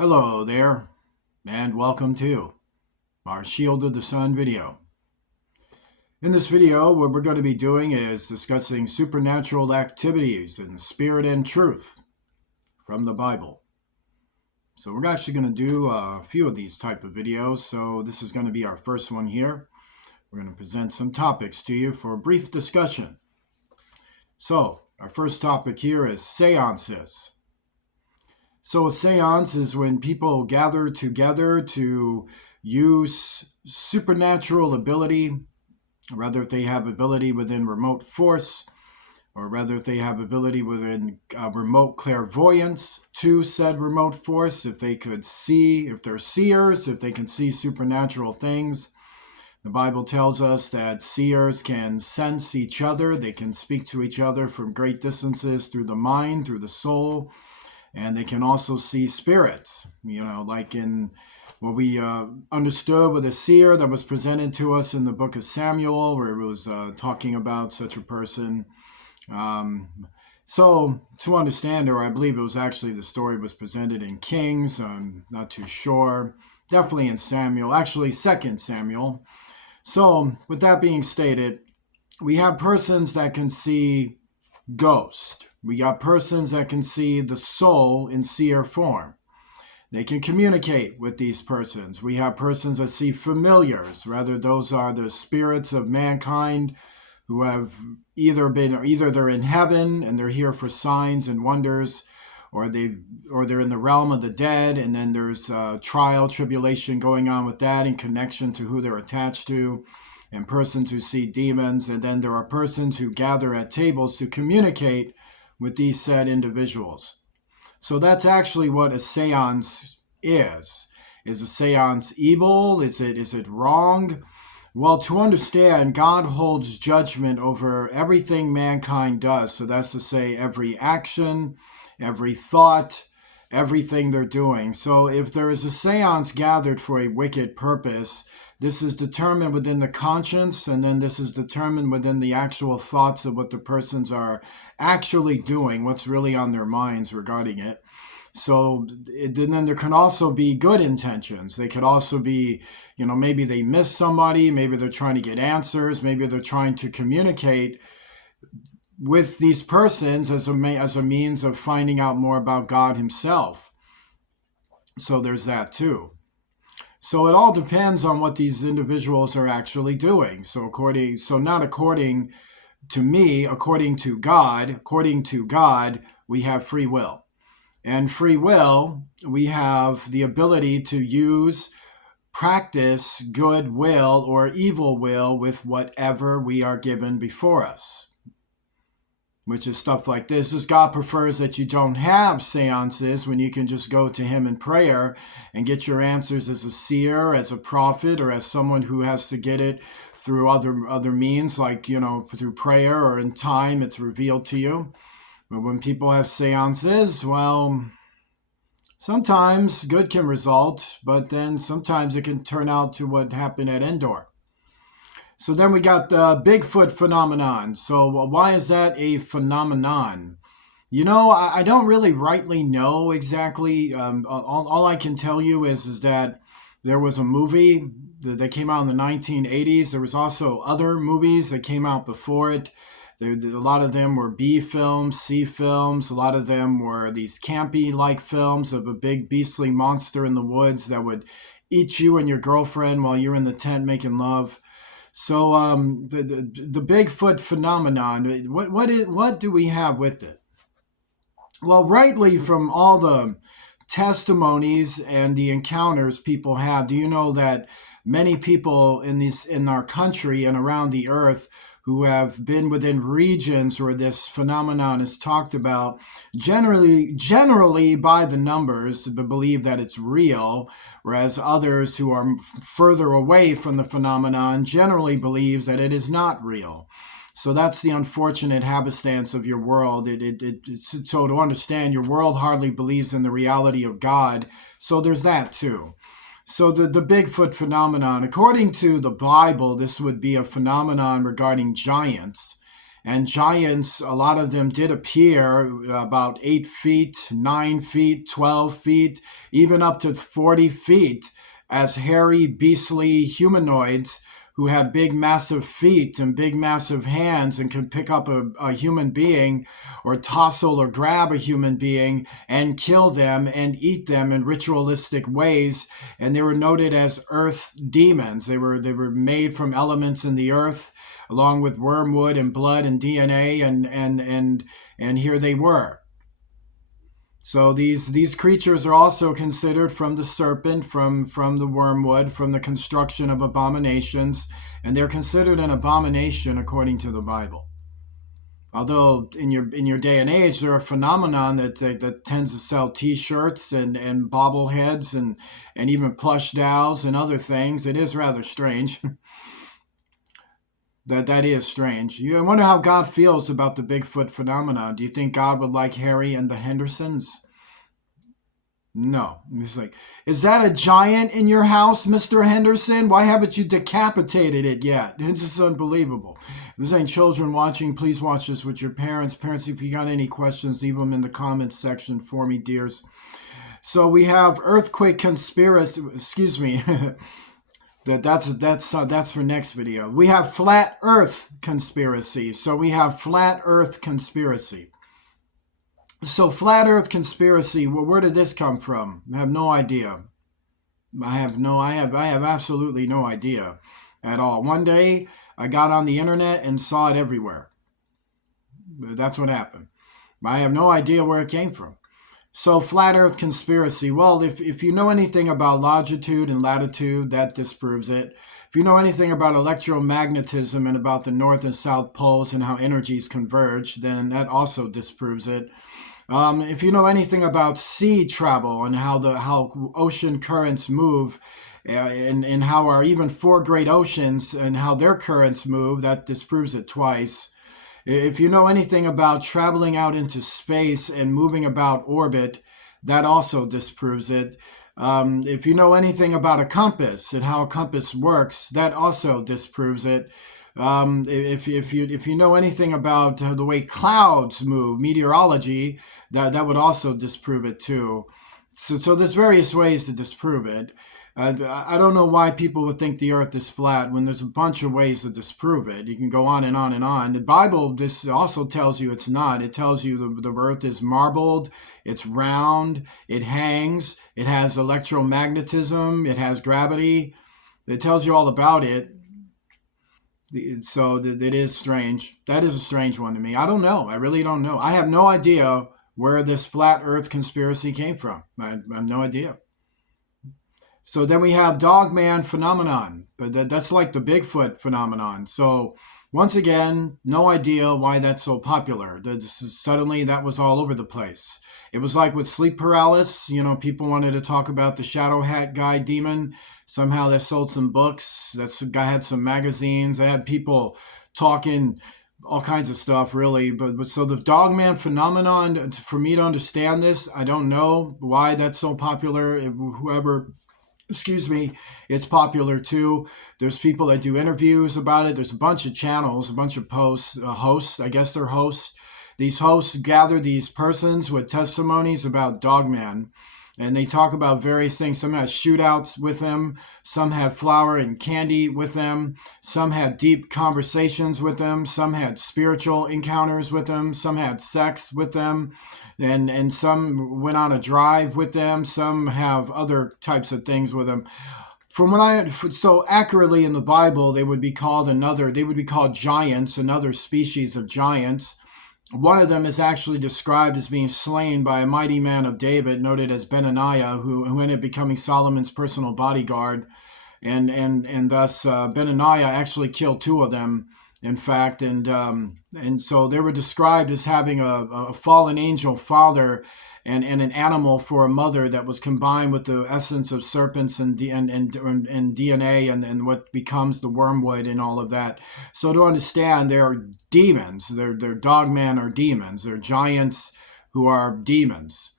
Hello there, and welcome to our Shield of the Sun video. In this video, what we're going to be doing is discussing supernatural activities in spirit and truth from the Bible. So we're actually going to do a few of these type of videos, so this is going to be our first one here. We're going to present some topics to you for a brief discussion. So, our first topic here is seances. So a seance is when people gather together to use supernatural ability, rather if they have ability within remote force, or rather if they have ability within remote clairvoyance to said remote force, if they could see, if they're seers, if they can see supernatural things. The Bible tells us that seers can sense each other. They can speak to each other from great distances through the mind, through the soul. And they can also see spirits, like in what we understood with a seer that was presented to us in the book of Samuel, where it was talking about such a person. So to understand, or I believe it was actually the story was presented in Kings, I'm not too sure, definitely in Samuel, actually 2 Samuel. So with that being stated, we have persons that can see ghosts. We got persons that can see the soul in seer form. They can communicate with these persons. We have persons that see familiars. Rather, those are the spirits of mankind who have either they're in heaven and they're here for signs and wonders, or they're in the realm of the dead, and then there's trial, tribulation going on with that in connection to who they're attached to, and persons who see demons, and then there are persons who gather at tables to communicate with these said individuals. So that's actually what a seance is. Is a seance evil? Is it wrong? Well, to understand, God holds judgment over everything mankind does. So that's to say every action, every thought, everything they're doing. So if there is a seance gathered for a wicked purpose, this is determined within the conscience, and then this is determined within the actual thoughts of what the persons are actually doing, what's really on their minds regarding it. So then there can also be good intentions. They could also be, maybe they miss somebody, maybe they're trying to get answers, maybe they're trying to communicate with these persons as a means of finding out more about God himself. So there's that too. So it all depends on what these individuals are actually doing. So not according to me, according to God, we have free will. And free will, we have the ability to practice good will or evil will with whatever we are given before us, which is stuff like this. Just God prefers that you don't have seances when you can just go to him in prayer and get your answers as a seer, as a prophet, or as someone who has to get it through other means, like, through prayer or in time, it's revealed to you. But when people have seances, well, sometimes good can result, but then sometimes it can turn out to what happened at Endor. So then we got the Bigfoot phenomenon. So why is that a phenomenon? I don't really rightly know exactly. All I can tell you is that there was a movie that came out in the 1980s. There was also other movies that came out before it. A lot of them were B films, C films. A lot of them were these campy-like films of a big beastly monster in the woods that would eat you and your girlfriend while you're in the tent making love. So the Bigfoot phenomenon, what do we have with it? Well, rightly, from all the testimonies and the encounters people have, do you know that many people in our country and around the earth who have been within regions where this phenomenon is talked about, generally by the numbers, believe that it's real, whereas others who are further away from the phenomenon generally believes that it is not real. So that's the unfortunate happenstance of your world. So to understand, your world hardly believes in the reality of God. So there's that too. So the Bigfoot phenomenon, according to the Bible, this would be a phenomenon regarding giants. And giants, a lot of them did appear about 8 feet, 9 feet, 12 feet, even up to 40 feet as hairy, beastly humanoids who had big, massive feet and big, massive hands and could pick up a human being or tussle or grab a human being and kill them and eat them in ritualistic ways. And they were noted as earth demons. They were made from elements in the earth, along with wormwood and blood and DNA, and here they were. So these creatures are also considered from the serpent, from the wormwood, from the construction of abominations, and they're considered an abomination according to the Bible. Although in your day and age, they're a phenomenon that tends to sell T-shirts and bobbleheads and even plush dolls and other things. It is rather strange. That is strange. I wonder how God feels about the Bigfoot phenomenon. Do you think God would like Harry and the Hendersons? No. He's like, is that a giant in your house, Mr. Henderson? Why haven't you decapitated it yet? It's just unbelievable. If there's any children watching, please watch this with your parents. Parents, if you got any questions, leave them in the comments section for me, dears. So we have earthquake conspiracy. Excuse me. That's for next video. We have flat Earth conspiracy. So we have flat Earth conspiracy. So flat Earth conspiracy. Well, where did this come from? I have no idea. I have absolutely no idea at all. One day I got on the internet and saw it everywhere. That's what happened. I have no idea where it came from. So flat Earth conspiracy. Well, if you know anything about longitude and latitude, that disproves it. If you know anything about electromagnetism and about the north and south poles and how energies converge, then that also disproves it. If you know anything about sea travel and how ocean currents move, and how our even four great oceans and how their currents move, that disproves it twice. If you know anything about traveling out into space and moving about orbit, that also disproves it. If you know anything about a compass and how a compass works, that also disproves it. If you know anything about the way clouds move, meteorology, that would also disprove it too. So there's various ways to disprove it. I don't know why people would think the earth is flat when there's a bunch of ways to disprove it. You can go on and on and on. The Bible this also tells you it's not. It tells you the earth is marbled, it's round, it hangs, it has electromagnetism, it has gravity. It tells you all about it. So it is strange. That is a strange one to me. I don't know. I really don't know. I have no idea where this flat earth conspiracy came from. I have no idea. So then we have Dogman phenomenon, but that's like the Bigfoot phenomenon. So once again, no idea why that's so popular. Suddenly that was all over the place. It was like with sleep paralysis, people wanted to talk about the shadow hat guy demon. Somehow they sold some books. That guy had some magazines. They had people talking all kinds of stuff, really. But so the Dogman phenomenon, for me to understand this, I don't know why that's so popular. Whoever, excuse me, it's popular too. There's people that do interviews about it. There's a bunch of channels, a bunch of hosts. I guess they're hosts. These hosts gather these persons with testimonies about Dogman, and they talk about various things. Some had shootouts with them. Some had flour and candy with them. Some had deep conversations with them. Some had spiritual encounters with them. Some had sex with them. And some went on a drive with them. Some have other types of things with them. So accurately in the Bible, they would be called giants, another species of giants. One of them is actually described as being slain by a mighty man of David, noted as Benaniah, who ended up becoming Solomon's personal bodyguard. And thus Benaniah actually killed two of them, in fact. And so they were described as having a fallen angel father and an animal for a mother that was combined with the essence of serpents and DNA and what becomes the wormwood and all of that. So to understand, there are demons. They're Dogman are demons. They're giants who are demons.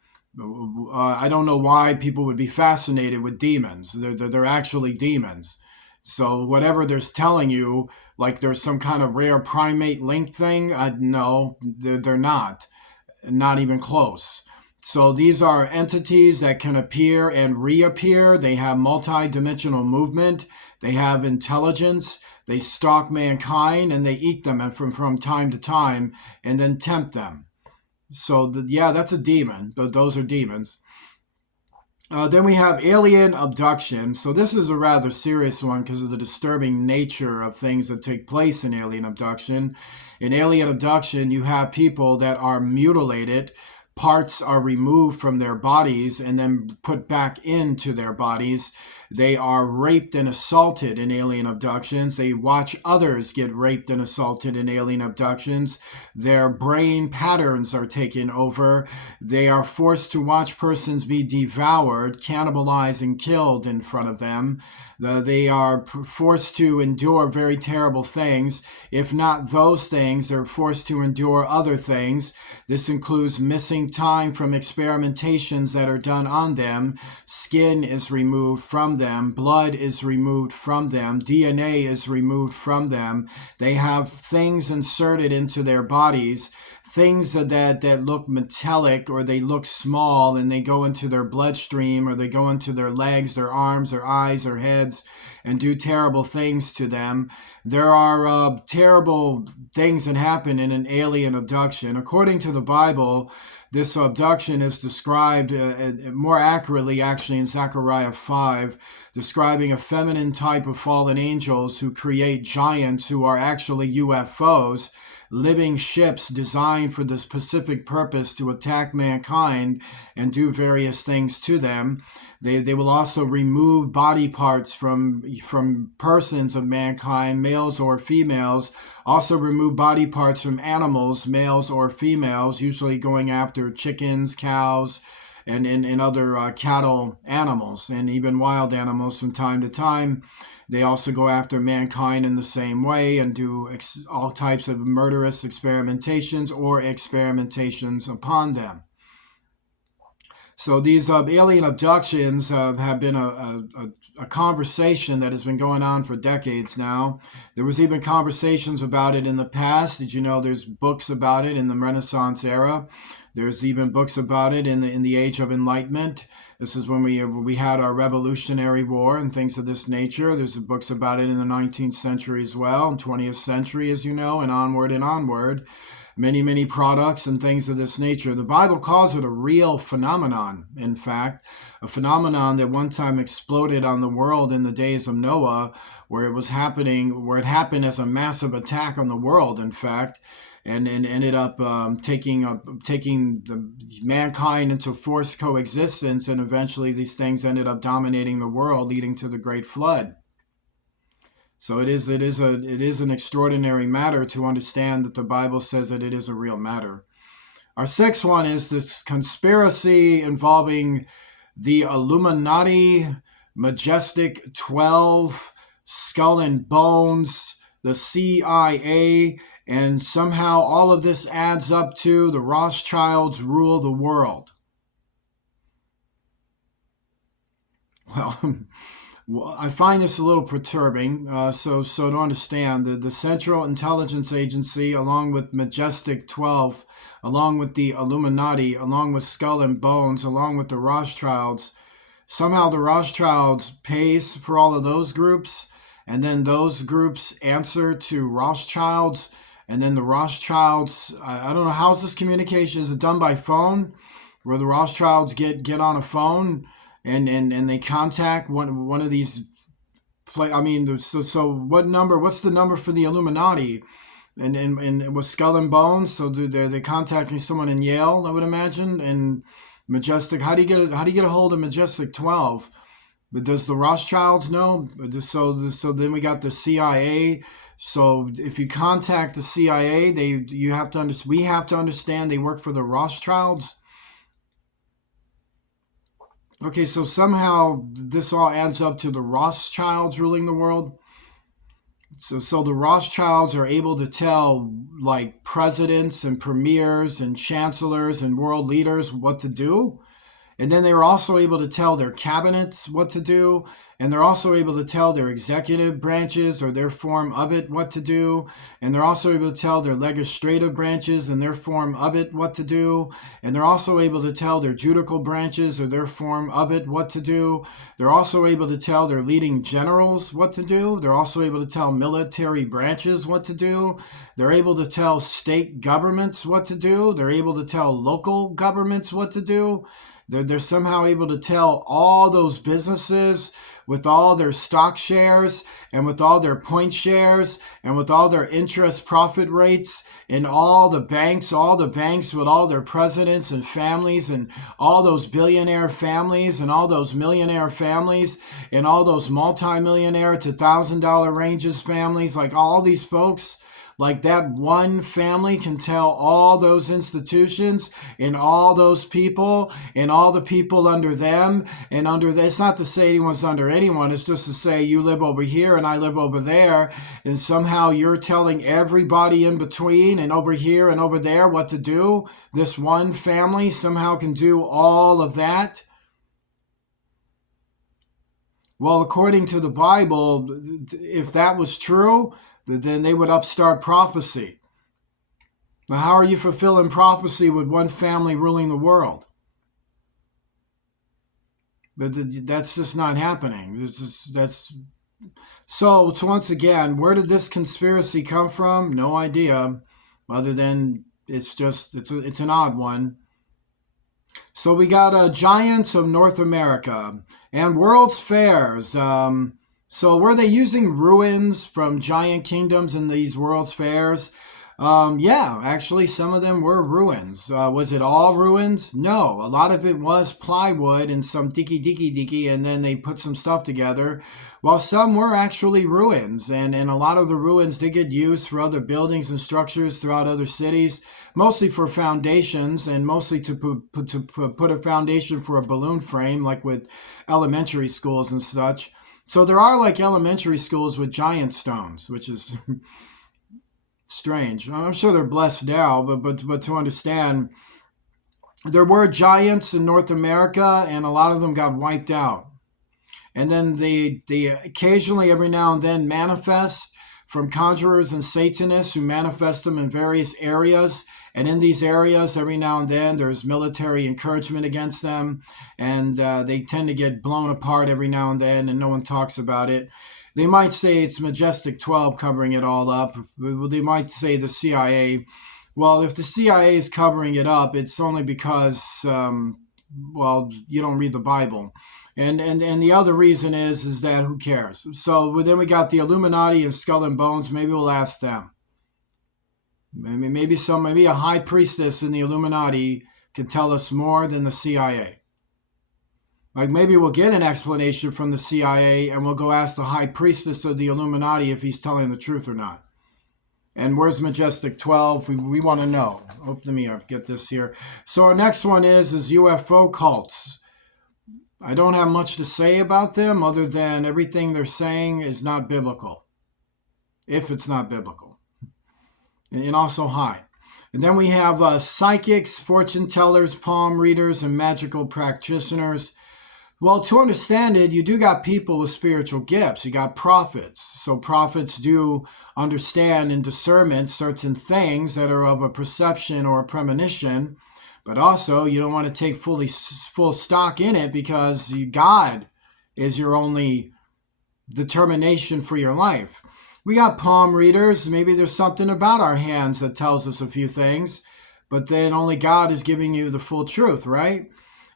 I don't know why people would be fascinated with demons. They're actually demons. So whatever there's telling you, like there's some kind of rare primate link thing, no, they're not even close. So these are entities that can appear and reappear. They have multi-dimensional movement. They have intelligence. They stalk mankind and they eat them from time to time and then tempt them. So yeah, that's a demon. Those are demons. Then we have alien abduction. So this is a rather serious one because of the disturbing nature of things that take place in alien abduction. In alien abduction, you have people that are mutilated. Parts are removed from their bodies and then put back into their bodies. They are raped and assaulted in alien abductions. They watch others get raped and assaulted in alien abductions. Their brain patterns are taken over. They are forced to watch persons be devoured, cannibalized, and killed in front of them. They are forced to endure very terrible things. If not those things, they're forced to endure other things. This includes missing time from experimentations that are done on them. Skin is removed from them. Blood is removed from them. DNA is removed from them. They have things inserted into their bodies, things that look metallic or they look small, and they go into their bloodstream or they go into their legs, their arms, their eyes, their heads, and do terrible things to them. There are terrible things that happen in an alien abduction. According to the Bible, this abduction is described more accurately, actually, in Zechariah 5, describing a feminine type of fallen angels who create giants who are actually UFOs, living ships designed for the specific purpose to attack mankind and do various things to them. They will also remove body parts from persons of mankind, males or females, also remove body parts from animals, males or females, usually going after chickens, cows, and other cattle animals, and even wild animals from time to time. They also go after mankind in the same way and do all types of murderous experimentations or experimentations upon them. So these alien abductions have been a conversation that has been going on for decades now. There was even conversations about it in the past. Did you know there's books about it in the Renaissance era? There's even books about it in the Age of Enlightenment. This is when we had our Revolutionary War and things of this nature. There's books about it in the 19th century as well, and 20th century, as you know, and onward and onward. Many products and things of this nature. The Bible calls it a real phenomenon, in fact, a phenomenon that one time exploded on the world in the days of Noah, where it happened as a massive attack on the world, in fact, and ended up taking the mankind into forced coexistence, and eventually these things ended up dominating the world, leading to the Great Flood. So it is an extraordinary matter to understand that the Bible says that it is a real matter. Our sixth one is this conspiracy involving the Illuminati, Majestic 12, Skull and Bones, the CIA, and somehow all of this adds up to the Rothschilds rule the world. Well, I find this a little perturbing. So to understand, the Central Intelligence Agency, along with Majestic 12, along with the Illuminati, along with Skull and Bones, along with the Rothschilds, somehow the Rothschilds pays for all of those groups, and then those groups answer to Rothschilds, and then the Rothschilds, I don't know, how's this communication? Is it done by phone, where the Rothschilds get on a phone and they contact one of these so what's the number for the Illuminati, and with Skull and Bones? So they contacting someone in Yale, I would imagine, and Majestic. How do you get a hold of Majestic 12? But does the Rothschilds know? So then we got the CIA. So if you contact the CIA, we have to understand they work for the Rothschilds. Okay, so somehow this all adds up to the Rothschilds ruling the world. So the Rothschilds are able to tell, like, presidents and premiers and chancellors and world leaders what to do. And then they were also able to tell their cabinets what to do. And they're also able to tell their executive branches or their form of it what to do. And they're also able to tell their legislative branches and their form of it what to do. And they're also able to tell their judicial branches or their form of it what to do. They're also able to tell their leading generals what to do. They're also able to tell military branches what to do. They're able to tell state governments what to do. They're able to tell local governments what to do. They're somehow able to tell all those businesses with all their stock shares and with all their point shares and with all their interest profit rates and all the banks with all their presidents and families and all those billionaire families and all those millionaire families and all those multimillionaire to $1,000 ranges families, like all these folks. Like that one family can tell all those institutions and all those people and all the people under them and under this. It's not to say anyone's under anyone. It's just to say you live over here and I live over there. And somehow you're telling everybody in between and over here and over there what to do. This one family somehow can do all of that. Well, according to the Bible, if that was true, then they would upstart prophecy. Now, how are you fulfilling prophecy with one family ruling the world? But that's just not happening. So once again, where did this conspiracy come from? No idea, other than it's an odd one. So we got Giants of North America and World's Fairs. So were they using ruins from giant kingdoms in these World's Fairs? Yeah, actually, some of them were ruins. Was it all ruins? No, a lot of it was plywood and some diki, and then they put some stuff together. While some were actually ruins, and a lot of the ruins did get used for other buildings and structures throughout other cities, mostly for foundations and mostly to put a foundation for a balloon frame, like with elementary schools and such. So there are like elementary schools with giant stones, which is strange. I'm sure they're blessed now, but to understand, there were giants in North America, and a lot of them got wiped out. And then they occasionally, every now and then, manifest from conjurers and Satanists who manifest them in various areas. And in these areas, every now and then, there's military encouragement against them. And they tend to get blown apart every now and then, and no one talks about it. They might say it's Majestic 12 covering it all up. They might say the CIA. Well, if the CIA is covering it up, it's only because, you don't read the Bible. And the other reason is that who cares? So then we got the Illuminati and Skull and Bones. Maybe we'll ask them. Maybe a high priestess in the Illuminati can tell us more than the CIA. Like maybe we'll get an explanation from the CIA and we'll go ask the high priestess of the Illuminati if he's telling the truth or not. And where's Majestic 12? We want to know. Oh, let me get this here. So our next one is UFO cults. I don't have much to say about them other than everything they're saying is not biblical. If it's not biblical. And also high. And then we have psychics, fortune tellers, palm readers, and magical practitioners. Well, to understand it, you do got people with spiritual gifts. You got prophets. So prophets do understand in discernment certain things that are of a perception or a premonition. But also, you don't want to take full stock in it because God is your only determination for your life. We got palm readers. Maybe there's something about our hands that tells us a few things, but then only God is giving you the full truth, right?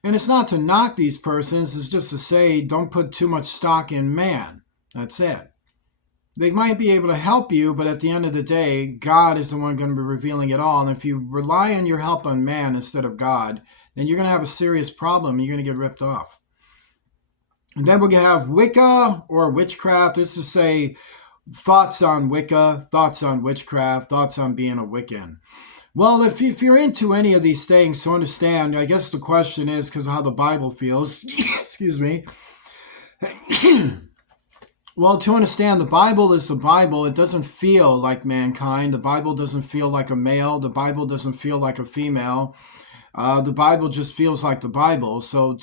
And it's not to knock these persons. It's just to say, don't put too much stock in man. That's it. They might be able to help you, but at the end of the day, God is the one going to be revealing it all. And if you rely on your help on man instead of God, then you're going to have a serious problem. You're going to get ripped off. And then we're going to have Wicca or witchcraft. This is to say thoughts on Wicca, thoughts on witchcraft, thoughts on being a Wiccan. Well, if you're into any of these things, to understand, I guess the question is because of how the Bible feels. Excuse me. Well, to understand, the Bible is the Bible. It doesn't feel like mankind. The Bible doesn't feel like a male. The Bible doesn't feel like a female. The Bible just feels like the Bible. So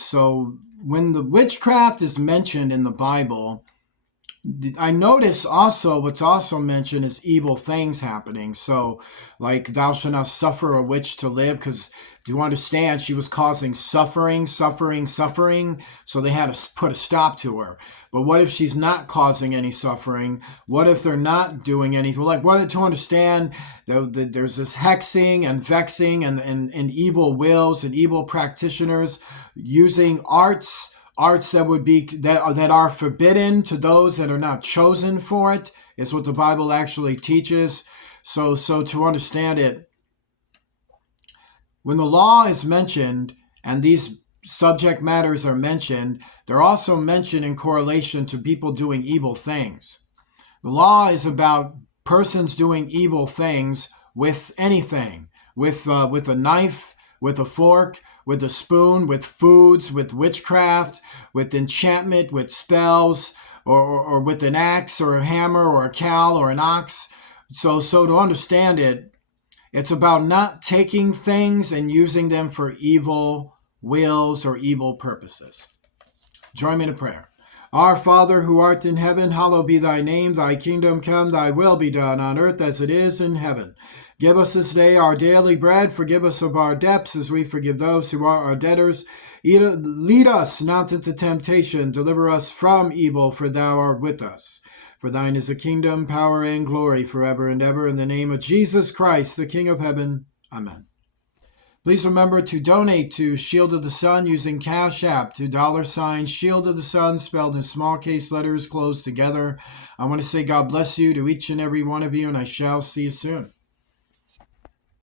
when the witchcraft is mentioned in the Bible, I notice also what's also mentioned is evil things happening. So, like, thou shalt not suffer a witch to live, because do you understand? She was causing suffering. So they had to put a stop to her. But what if she's not causing any suffering? What if they're not doing anything? Like, what to understand? There's this hexing and vexing and evil wills and evil practitioners using arts that would be that are forbidden to those that are not chosen for it, is what the Bible actually teaches. So to understand it, when the law is mentioned and these subject matters are mentioned, they're also mentioned in correlation to people doing evil things. The law is about persons doing evil things with anything, with a knife, with a fork, with a spoon, with foods, with witchcraft, with enchantment, with spells, or with an axe or a hammer or a cow or an ox. So to understand it, it's about not taking things and using them for evil wills or evil purposes. Join me in a prayer. Our Father, who art in heaven, hallowed be thy name. Thy kingdom come, thy will be done on earth as it is in heaven. Give us this day our daily bread. Forgive us of our debts as we forgive those who are our debtors. Lead us not into temptation. Deliver us from evil, for thou art with us. For thine is the kingdom, power, and glory forever and ever. In the name of Jesus Christ, the King of heaven. Amen. Please remember to donate to Shield of the Sun using Cash App to $ Shield of the Sun, spelled in small case letters closed together. I want to say God bless you to each and every one of you, and I shall see you soon.